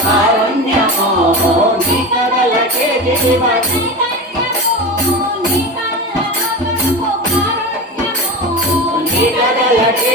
కారుణ్యమోహో నికరలకే దివతి నికరలకే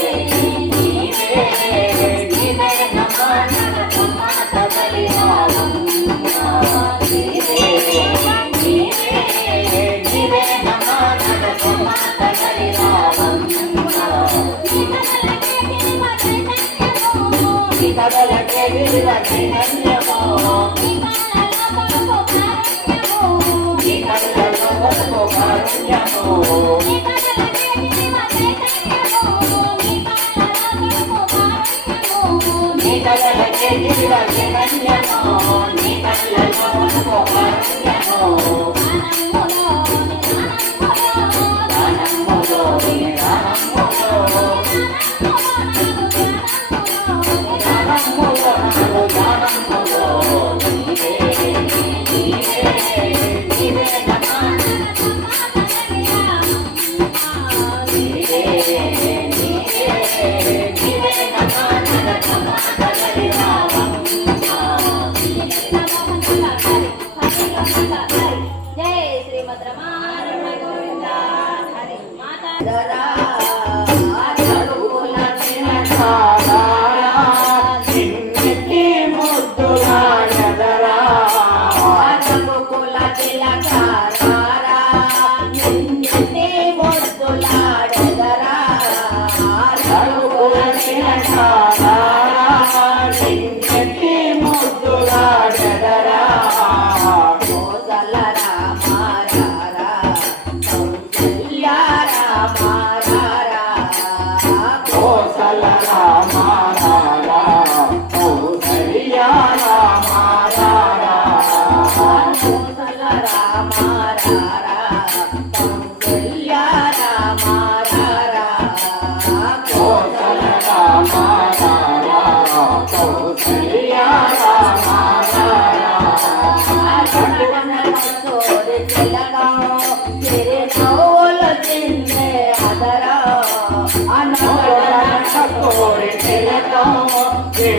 Oh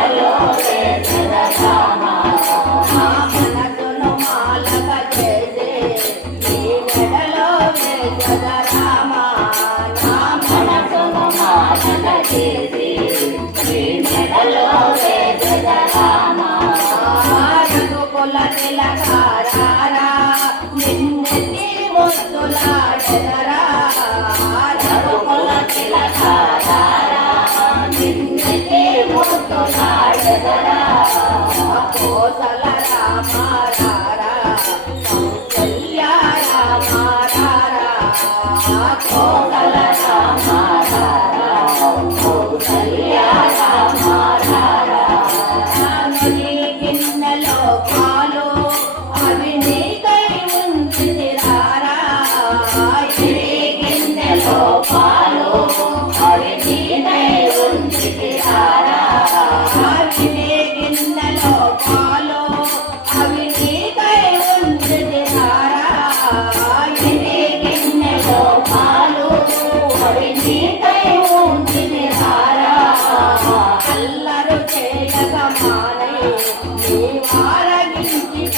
మెడలో వారగించి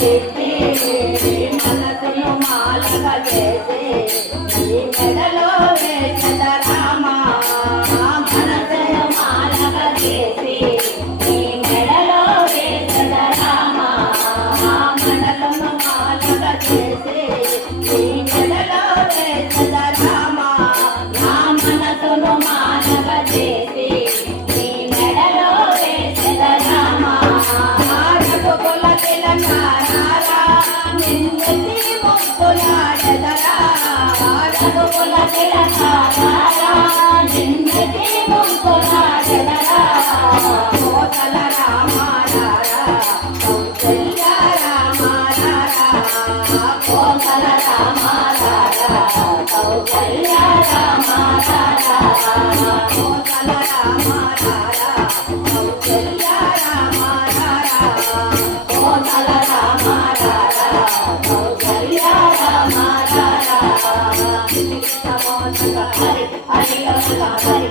Take me Hare Hare Hare Hare